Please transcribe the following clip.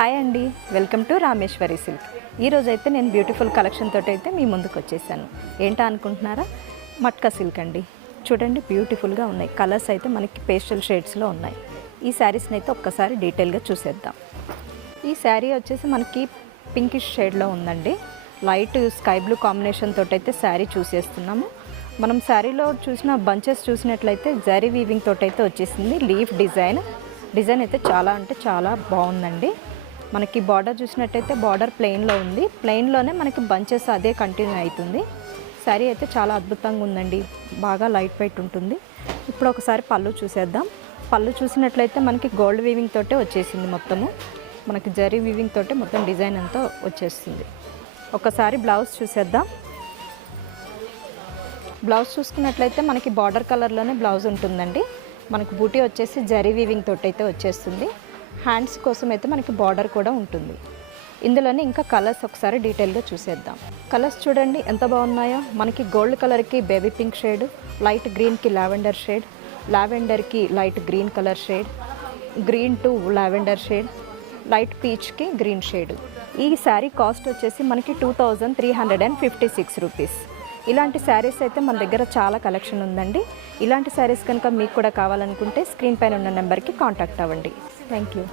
Hi అండి, welcome to Rameshwari silk. ఈరోజు అయితే నేను బ్యూటిఫుల్ కలెక్షన్ తోటి అయితే మీ ముందుకు వచ్చేసాను. ఏంటా అనుకుంటున్నారా? మట్కా సిల్క్ అండి. చూడండి, బ్యూటిఫుల్గా ఉన్నాయి. కలర్స్ అయితే మనకి పేస్టల్ షేడ్స్లో ఉన్నాయి. ఈ శారీస్ని అయితే ఒక్కసారి డీటెయిల్గా చూసేద్దాం. ఈ శారీ వచ్చేసి మనకి పింకిష్ షేడ్లో ఉందండి. లైట్ స్కై బ్లూ కాంబినేషన్ తోటి అయితే శారీ చూసేస్తున్నాము. మనం శారీలో చూసిన బంచెస్ చూసినట్లయితే జరీ వీవింగ్ తోటి అయితే వచ్చేసింది. లీఫ్ డిజైన్ అయితే చాలా అంటే చాలా బాగుందండి. మనకి బార్డర్ చూసినట్టయితే బార్డర్ ప్లెయిన్లో ఉంది. ప్లెయిన్లోనే మనకి బంచెస్ అదే కంటిన్యూ అవుతుంది. శారీ అయితే చాలా అద్భుతంగా ఉందండి. బాగా లైట్ వెయిట్ ఉంటుంది. ఇప్పుడు ఒకసారి పళ్ళు చూసేద్దాం. పళ్ళు చూసినట్లయితే మనకి గోల్డ్ వీవింగ్ తోటే వచ్చేసింది. మొత్తము మనకి జరీ వీవింగ్ తోటే మొత్తం డిజైన్ అంతా వచ్చేస్తుంది. ఒకసారి బ్లౌజ్ చూసేద్దాం. బ్లౌజ్ చూసుకున్నట్లయితే మనకి బార్డర్ కలర్లోనే బ్లౌజ్ ఉంటుందండి. మనకి బూటీ వచ్చేసి జరీ వీవింగ్ తోటి అయితే వచ్చేస్తుంది. హ్యాండ్స్ కోసం అయితే మనకి బార్డర్ కూడా ఉంటుంది. ఇందులోనే ఇంకా కలర్స్ ఒకసారి డీటెయిల్గా చూసేద్దాం. కలర్స్ చూడండి ఎంత బాగున్నాయో. మనకి గోల్డ్ కలర్కి బేబీ పింక్ షేడ్, లైట్ గ్రీన్కి లావెండర్ షేడ్, లావెండర్కి light green colour shade, green to lavender shade, light పీచ్కి గ్రీన్ షేడ్. ఈ శారీ కాస్ట్ వచ్చేసి మనకి 2356 రూపీస్. ఇలాంటి శారీస్ అయితే మన దగ్గర చాలా కలెక్షన్ ఉందండి. ఇలాంటి శారీస్ కనుక మీకు కూడా కావాలనుకుంటే స్క్రీన్ పైన ఉన్న నెంబర్కి కాంటాక్ట్ అవ్వండి. Thank you.